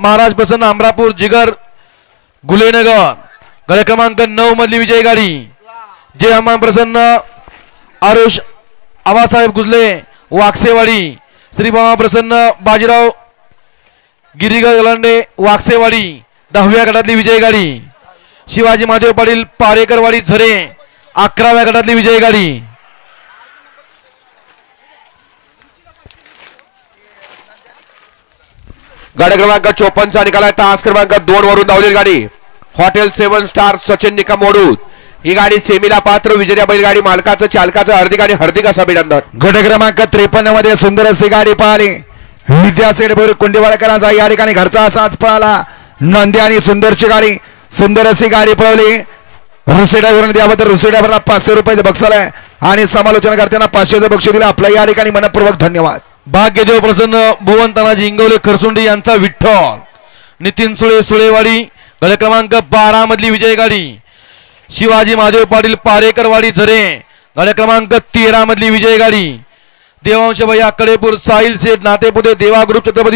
महाराज प्रसन्न अमरापूर जिगर गुलेनगर गड क्रमांक 9 मधली विजयी गाडी जय हनुमान प्रसन्न आरुष आबासाहेब गुजले वाकसेवाडी श्री बाबा प्रसन्न बाजीराव गिरीगर गलांडे वाकसेवाडी 10व्या गटातली विजयी गाडी शिवाजी महादेव पाटील पारेकरवाडी झरे 11व्या गटातली विजयी गाडी गाडी क्रमांक 54 चा निकाल आहे तास क्रमांक 2 वरून धावलेली गाडी हॉटेल 7 स्टार सचिन निकम मोडूत ही गाडी सेमीला पात्र विजेत्या बैलगाडी मालकाचं चालकाचं हार्दिक आणि हार्दिक असं अभिनंदन। गट क्रमांक 53 मध्ये सुंदर अशी गाडी पाहिली विद्या सेठभर कुंडीवाळकरांचा या ठिकाणी घरचा असाच पळाला नंदी आणि सुंदरची गाडी सुंदर अशी गाडी पळवली रुसेड्यावरून त्याबद्दल रुसेड्यावरला 500 रुपयाचे बक्षीस आहे आणि समालोचन करताना 500चे बक्षीस दिले आपल्या या ठिकाणी मनपूर्वक धन्यवाद। भाग्यदेव प्रसन्न भुवन तानाजी इंगवले खरसुंडी यांचा विठ्ठल नितीन सुळे सुळेवाडी गड क्रमांक 12 मधली विजय गाडी शिवाजी महादेव पाटील पारेकरवाडी झरे गड क्रमांक 13 मधली विजय गाडी देवांश भैया कडेपूर साहिल शेठ नातेपुते देवा ग्रुप छत्रपती